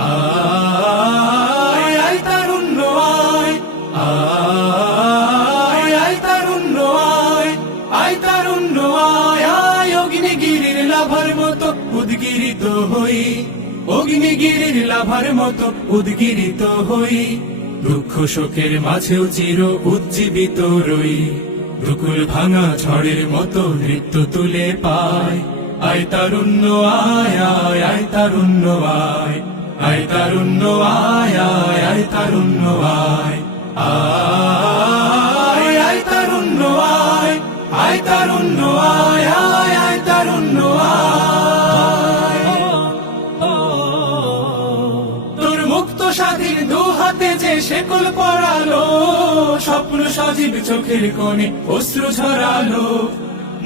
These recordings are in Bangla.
আয় আয় তারুণ্য আয়, আয় আয় তারুণ্য আয়, আয় তারুণ্য আয়, আয় অগ্নিগিরির লাভার মতো উদ্গিরিত হই, অগ্নিগিরির লাভার মতো উদ্গিরিত হই, দুঃখ শোকের মাঝেও চির উজ্জীবিত রই, দুকুল ভাঙা ঝড়ের মতো নৃত্য তুলে পায়। আয় তারুণ্য আয়, আয় আয় তারুণ্য আয়, আয় তারুণ্য আয়, আয় আয় তারুণ্য আয়, আয় আয় তারুণ্য আয়, আয় তারুণ্য আয়, আয় আয় তারুণ্য আয়। তোর মুক্ত স্বাধীন দু হাতে যে শেকল পরালো, স্বপ্ন সজীব চোখের কোণে অশ্রু ঝরালো,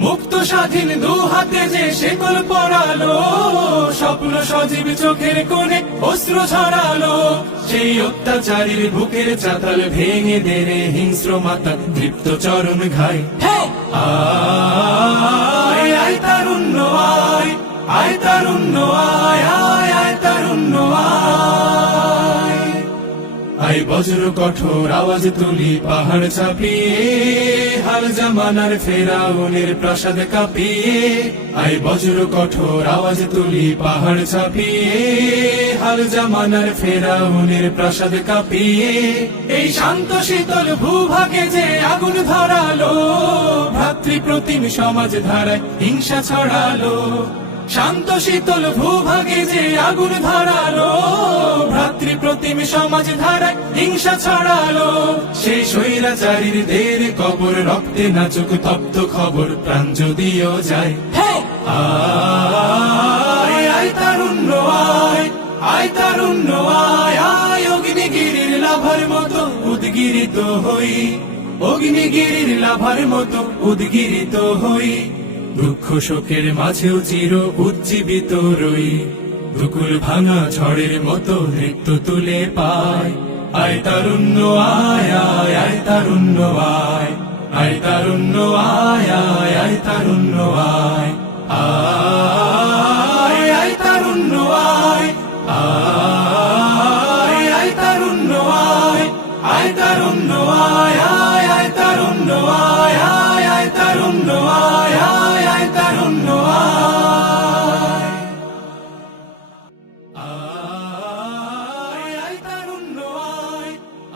মুক্ত স্বাধীন দু হাতে যে শেকল পরালো, স্বপ্ন সজীব চোখের কোণে অশ্রু ঝরালো, সেই অত্যাচারীর বুকের চাতাল ভেঙে দে রে হিংস্র মাতা তৃপ্ত চরণ ঘাই। আয় আয় তারুণ্য আয়, আয় তারুণ্য আয়, আয় আয় তারুণ্য আয়। আয় বজ্র কঠোর আওয়াজ তুলি পাহাড় চাপিয়ে, হাল জামানার ফেরাউনের প্রাসাদ কাঁপিয়ে, আয় বজ্র কঠোর আওয়াজ তুলি পাহাড় চাপিয়ে, হাল জামানার ফেরাউনের প্রাসাদ কাঁপিয়ে, এই শান্ত শীতল ভূভাগে যে আগুন ধরালো, ভ্রাতৃপ্রতিম সমাজ ধারায় হিংসা ছড়ালো, শান্ত শীতল ভূভাগে যে আগুন ধরালো, ভ্রাতৃপ্রতিম সমাজ ধারায় হিংসা ছড়ালো, সেই স্বৈরাচারীর দের কবর রক্তে নাচুক তপ্ত খবর প্রাণ যদিও যায়। আয় আয় তারুণ্য আয়, আয় তারুণ্য আয়, আয় অগ্নিগিরির লাভার মতো উদ্গিরিত হই, অগ্নিগিরির লাভার মতো উদ্গিরিত হই, দুঃখ শোকের মাঝেও চির উজ্জীবিত রই, দুকুল ভাঙা ঝড়ের মতো নৃত্য তুলে পায়। আয় তারুণ্য আয়, আয় আয় তারুণ্য আয়, আয় তারুণ্য আয়, আয় আয় তারুণ্য আয়, আয় আয় তারুণ্য আয়, আয় আয় তারুণ্য আয়, আয় তারুণ্য আয়, আয় আয় তারুণ্য আয়, আয় আয় তারুণ্য আয়, আয় আয় তারুণ্য আয়। আয় আয় তারুণ্য আয়,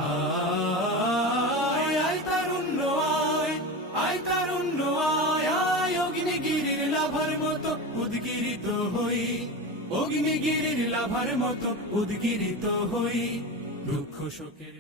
আয় আয় তারুণ্য আয়, আয় তারুণ্য আয়, আয় অগ্নিগিরির লাভার মতো উদ্গিরিত হই, অগ্নিগিরির লাভার মতো উদ্গিরিত হই, দুঃখ শোকের